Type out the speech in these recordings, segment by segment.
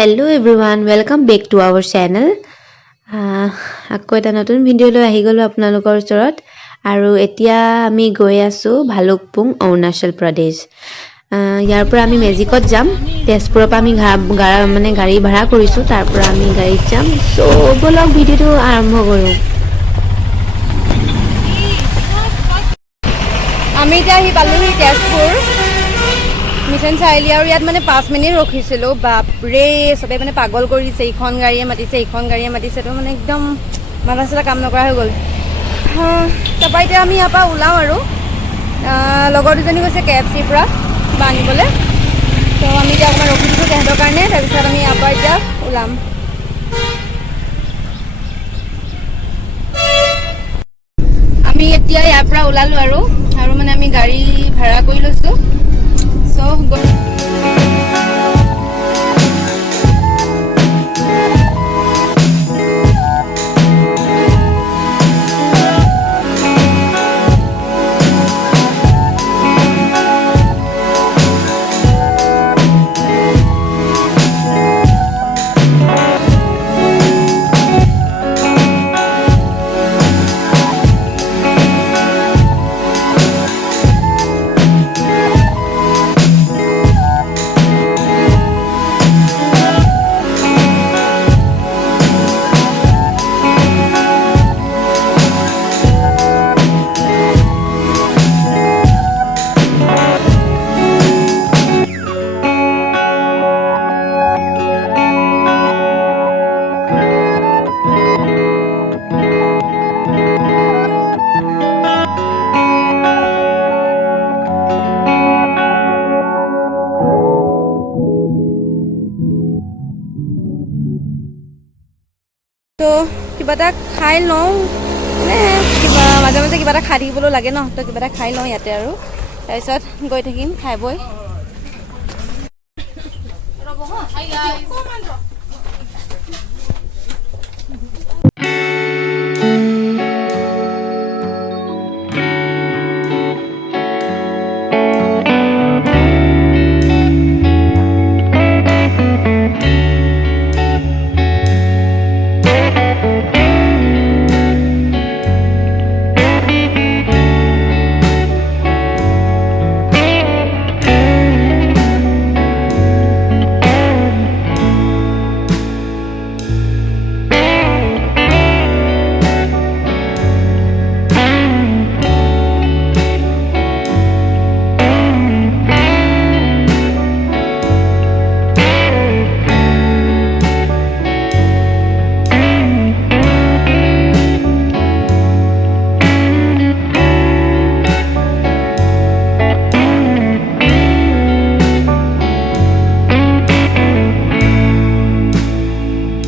Hello everyone, welcome back to our channel. আকৌ এটা নতুন ভিডিঅ' লৈ আহি গলো আপোনালোকৰ ওচৰত আৰু এতিয়া আমি গৈ আছো ভালুকপুং অৰুণাচল প্ৰদেশ। ইয়াৰ পৰা আমি মেজিকত যাম। তেজপুৰৰ পৰা আমি গাড়ী ভাড়া কৰিছো, তাৰ পৰা আমি গাড়ীত যাম। সো বলক ভিডিঅ'টো আৰম্ভ কৰো। আমি এতিয়া আহি পালোহি তেজপুৰ মিছন চাৰিআলি আৰু ইয়াত মানে 5 মিনিট ৰখিছিলোঁ। বাপৰে, চবে মানে পাগল কৰিছে, এইখন গাড়ীয়ে মাতিছে তো মানে একদম মাথা চাথা কাম নকৰা হৈ গ'ল। তাৰপৰা এতিয়া আমি ইয়াৰ পৰা ওলাওঁ আৰু লগৰ দুজনী গৈছে KFCৰ পৰা কিবা আনিবলৈ। তো আমি এতিয়া অকণমান ৰখি দিছোঁ তেহেঁতৰ কাৰণে, তাৰপিছত আমি ইয়াৰ পৰা এতিয়া ওলাম। আমি এতিয়া ইয়াৰ পৰা ওলালোঁ আৰু মানে আমি গাড়ী ভাড়া কৰি লৈছোঁ। তো কিবা এটা খাই লওঁ, মানে মাজে মাজে কিবা এটা খাই থাকিবলৈ লাগে ন, তো কিবা এটা খাই লওঁ ইয়াতে আৰু তাৰপিছত গৈ থাকিম খাই বৈ।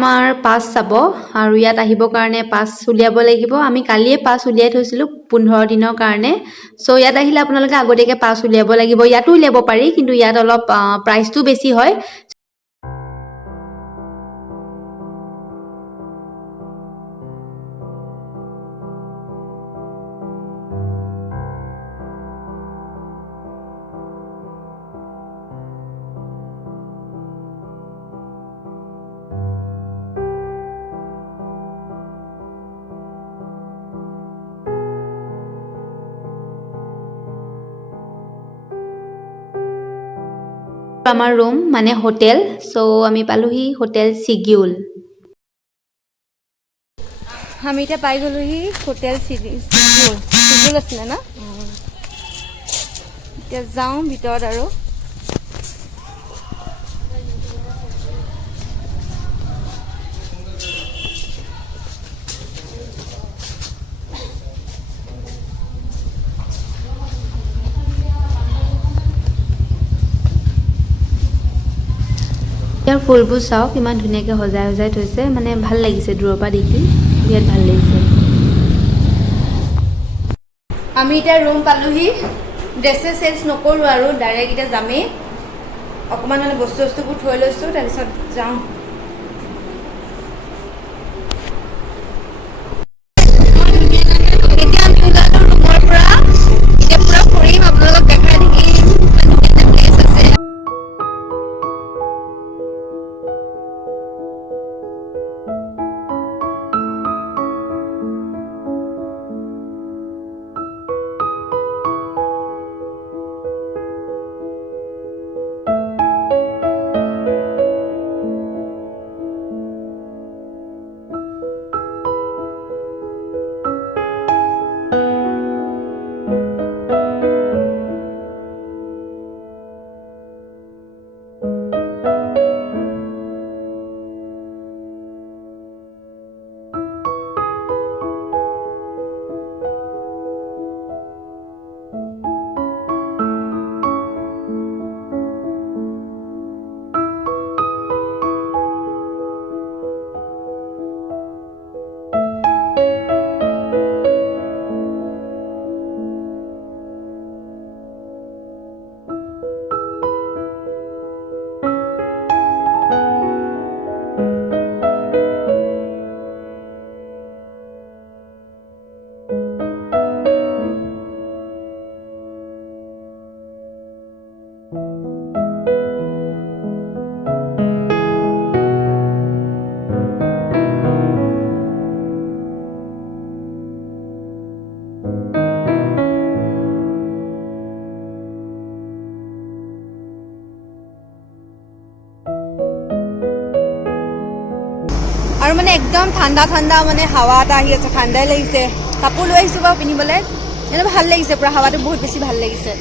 আমাৰ পাছ চাব আৰু ইয়াত আহিবৰ কাৰণে পাছ উলিয়াব লাগিব। আমি কালিয়ে পাছ উলিয়াই থৈছিলোঁ 15 দিনৰ কাৰণে। সো ইয়াত আহিলে আপোনালোকে আগতীয়াকৈ পাছ উলিয়াব লাগিব। ইয়াতো উলিয়াব পাৰি, কিন্তু ইয়াত অলপ প্ৰাইচটো বেছি হয়। আমাৰ ৰুম মানে হোটেল। সো আমি পালোহি হোটেল চিগিউল। আমি এতিয়া পাই গ'লোহি হোটেল চিগিউল আছিলে ন। এতিয়া যাওঁ ভিতৰত আৰু ইয়াৰ ফুলবোৰ চাওক, ইমান ধুনীয়াকৈ সজাই থৈছে, মানে ভাল লাগিছে দূৰৰ পৰা দেখি, বিৰাট ভাল লাগিছে। আমি এতিয়া ৰুম পালোহি। ড্ৰেছে চেঞ্জ নকৰোঁ আৰু ডাইৰেক্ট এতিয়া যামেই। অকণমান মানে বস্তুবোৰ থৈ লৈছোঁ, তাৰপিছত যাওঁ। এতিয়া আমি ওলালোঁ ৰুমৰ পৰা। এতিয়া পুৰা ফুৰিম, আপোনালোকক দেখাই থাকিম। একদম ঠাণ্ডা ঠাণ্ডা মানে হাৱা এটা আহি আছে, ঠাণ্ডাই লাগিছে। কাপোৰ লৈ আহিছোঁ বাৰু পিন্ধিবলৈ, এনেই ভাল লাগিছে, পূৰা হাৱাটো বহুত বেছি ভাল লাগিছে।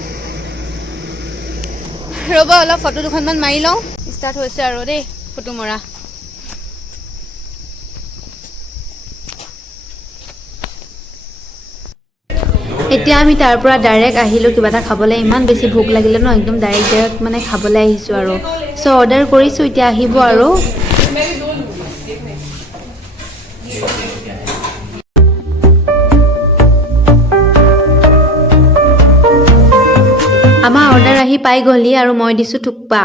ৰ'ব অলপ ফটো দুখনমান মাৰি লওঁ। ষ্টাৰ্ট হৈছে আৰু দেই ফটো মৰা। এতিয়া আমি তাৰ পৰা ডাইৰেক্ট আহিলোঁ কিবা এটা খাবলৈ। ইমান বেছি ভোক লাগিলে ন, একদম ডাইৰেক্ট মানে খাবলৈ আহিছোঁ আৰু। চ' অৰ্ডাৰ কৰিছোঁ, এতিয়া আহিব আৰু। আমাৰ অৰ্ডাৰ আহি পাই গ'লহি আৰু মই দিছোঁ থুকপা।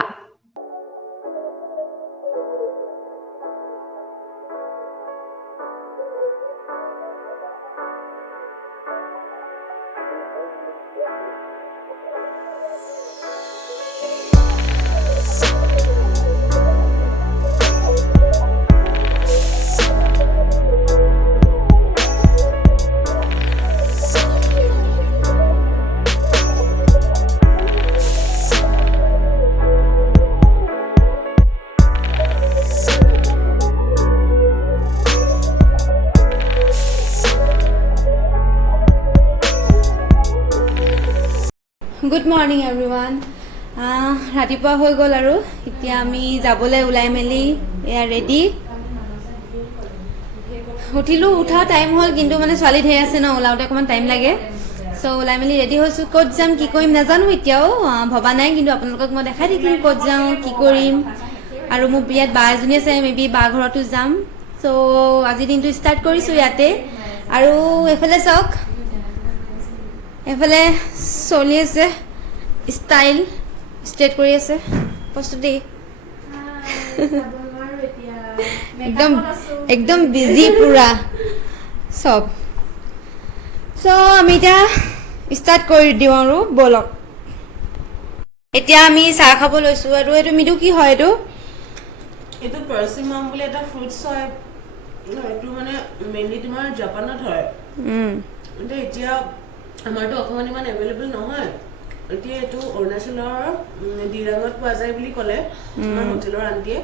Good morning everyone. ৰাতিপুৱা হৈ গ'ল আৰু এতিয়া আমি যাবলৈ ওলাই মেলি এয়া ৰেডি। উঠিলোঁ, উঠা টাইম হ'ল, কিন্তু মানে ছোৱালী ঢেৰ আছে ন, ওলাওঁতে অকণমান টাইম লাগে। চ' ওলাই মেলি ৰেডি হৈছোঁ। ক'ত যাম কি কৰিম নাজানো, এতিয়াও ভবা নাই, কিন্তু আপোনালোকক মই দেখাই থাকিম ক'ত যাওঁ কি কৰিম। আৰু মোৰ বিয়াত বা এজনী আছে, মে বি বা ঘৰতো যাম। চ' আজিৰ দিনটো ষ্টাৰ্ট কৰিছোঁ ইয়াতে। আৰু এইফালে চাওক, এইফালে চলি আছে ষ্টাইল, ষ্ট্ৰেট কৰি আছে প্ৰস্তুতি। একদম একদম বিজি পুৰা চব। চ' আমি এতিয়া ষ্টাৰ্ট কৰি দিওঁ আৰু ব'লক। এতিয়া আমি চাহ খাব লৈছোঁ। আৰু এইটো মিদু কি হয়? এইটো পাৰ্চিমাম বুলি এটা ফ্ৰুটছ হয়। এইটো মানে মেইনলি তোমাৰ জাপানত হয়। কিন্তু এতিয়া আমাৰতো অসমত ইমান এভেইলেবল নহয়। এতিয়া এইটো অৰুণাচলৰ ডিৰাঙত পোৱা যায় বুলি ক'লে আমাৰ হোটেলৰ আণ্টিয়ে।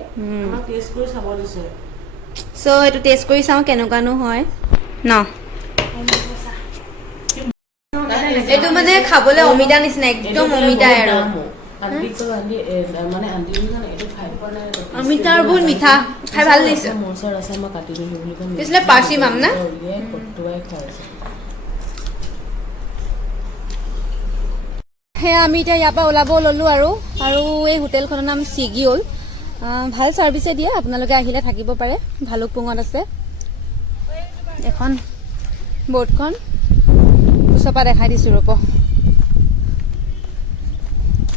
আমাক টেষ্ট কৰি চাব দিছে। চ' এইটো টেষ্ট কৰি চাওঁ কেনেকুৱানো হয় ন। এইটো মানে খাবলৈ অমিতা নিচিনা, একদম অমিতাই আৰু। অমিতা আৰু বহুত মিঠা, খাই ভাল লাগিছে। পাৰ্চিমাম না? সেয়া আমি এতিয়া ইয়াৰ পৰা ওলাব ল'লোঁ আৰু এই হোটেলখনৰ নাম চিগিউল। ভাল ছাৰ্ভিচে দিয়ে, আপোনালোকে আহিলে থাকিব পাৰে। ভালুকপুঙত আছে। এখন বৰ্ডখন ওচৰৰ পৰা দেখাই দিছোঁ ৰ'ব।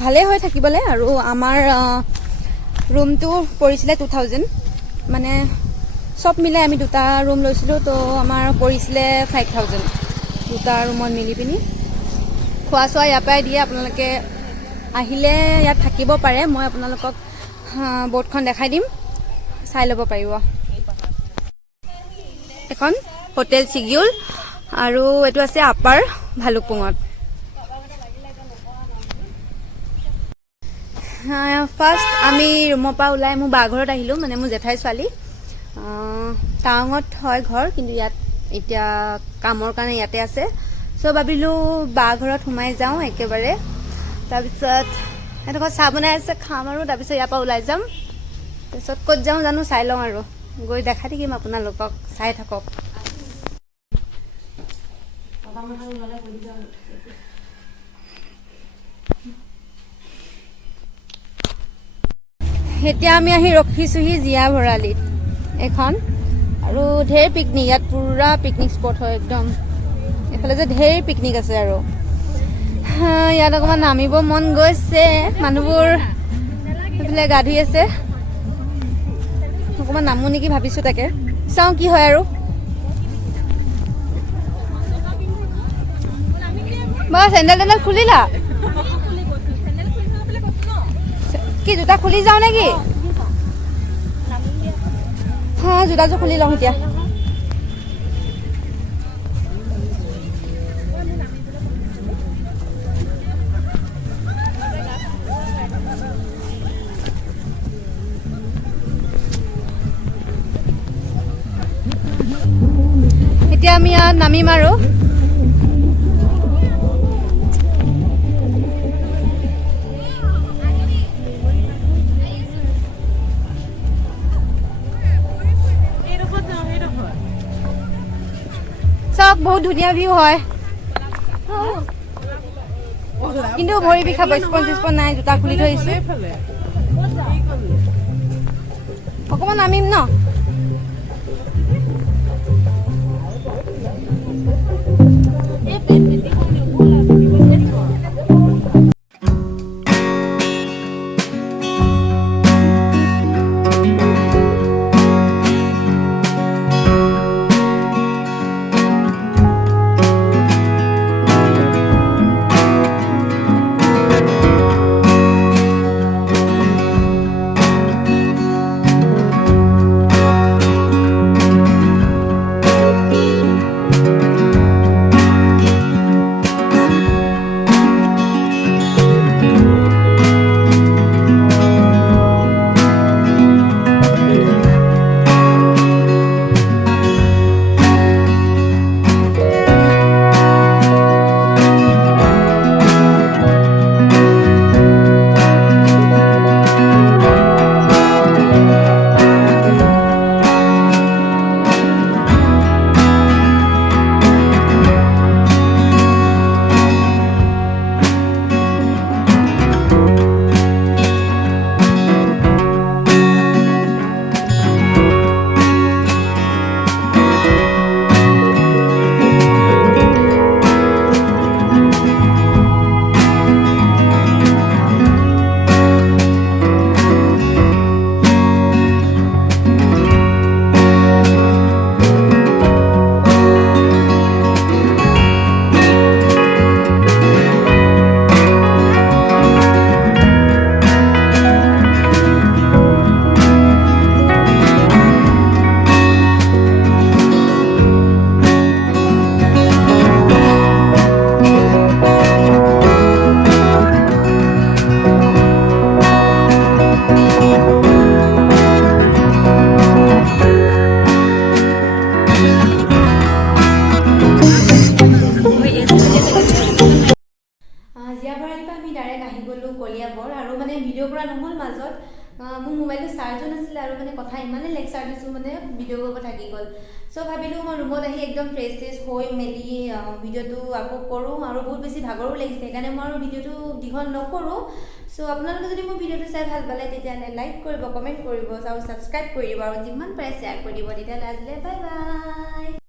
ভালেই হয় থাকিবলৈ। আৰু আমাৰ ৰুমটো পৰিছিলে 2000, মানে চব মিলাই আমি দুটা ৰুম লৈছিলোঁ, তো আমাৰ পৰিছিলে 5000 দুটা ৰুমত মিলি পিনি। খোৱা চোৱা ইয়াৰ পৰাই দিয়ে, আপোনালোকে আহিলে ইয়াত থাকিব পাৰে। মই আপোনালোকক বৰ্ডখন দেখাই দিম, চাই ল'ব পাৰিব। এখন হোটেল চিগিউল, আৰু এইটো আছে আপাৰ ভালুকপুঙত। ফাৰ্ষ্ট আমি ৰুমৰ পৰা ওলাই মোৰ বা ঘৰত আহিলোঁ, মানে মোৰ জেঠাই ছোৱালী। টাৱাঙত হয় ঘৰ, কিন্তু ইয়াত এতিয়া কামৰ কাৰণে ইয়াতে আছে। চ' ভাবিলোঁ বা ঘৰত সোমাই যাওঁ একেবাৰে। তাৰপিছত এনেকুৱা চাহ বনাই আছে, খাম আৰু তাৰপিছত ইয়াৰ পৰা ওলাই যাম। তাৰপিছত ক'ত যাওঁ জানো, চাই লওঁ আৰু গৈ দেখাই থাকিম আপোনালোকক, চাই থাকক। এতিয়া আমি আহি ৰখিছোঁহি জীয়া ভৰালিত এখন, আৰু ঢেৰ পিকনিক ইয়াত, পুৰা পিকনিক স্পট হয় একদম। এইফালে যে ঢেৰ পিকনিক আছে আৰু ইয়াত অকণমান নামিব মন গৈছে। মানুহবোৰ এইফালে গা ধুই আছে, অকণমান নামো নেকি ভাবিছোঁ, তাকে চাওঁ কি হয় আৰু। বা চেণ্ডেল টেণ্ডেল খুলিলা? কি জোতা খুলি যাওঁ নেকি? জোতাযোৰ খুলি লওঁ এতিয়া। ইয়াত নামিম আৰু চাওক বহুত ধুনীয়া ভিউ হয় কিন্তু ভৰি বিষাব স্পঞ্জ নাই জোতা খুলি থৈছো অকণমান নামিম ন মোৰ মোবাইলটো চাৰ্জো নাছিলে আৰু মানে কথা ইমানে লেকচাৰ দিছোঁ মানে ভিডিঅ' কৰিব থাকি গ'ল চ' ভাবিলোঁ মই ৰুমত আহি একদম ফ্ৰেছ হৈ মেলি ভিডিঅ'টো আকৌ কৰোঁ আৰু বহুত বেছি ভাগৰো লাগিছে সেইকাৰণে মই আৰু ভিডিঅ'টো দীঘল নকৰোঁ চ' আপোনালোকে যদি মোৰ ভিডিঅ'টো চাই ভাল পালে তেতিয়াহ'লে লাইক কৰিব কমেণ্ট কৰিব আৰু ছাবস্ক্ৰাইব কৰি দিব আৰু যিমান পাৰে শ্বেয়াৰ কৰি দিব তেতিয়াহ'লে আজিলৈ বাই বাই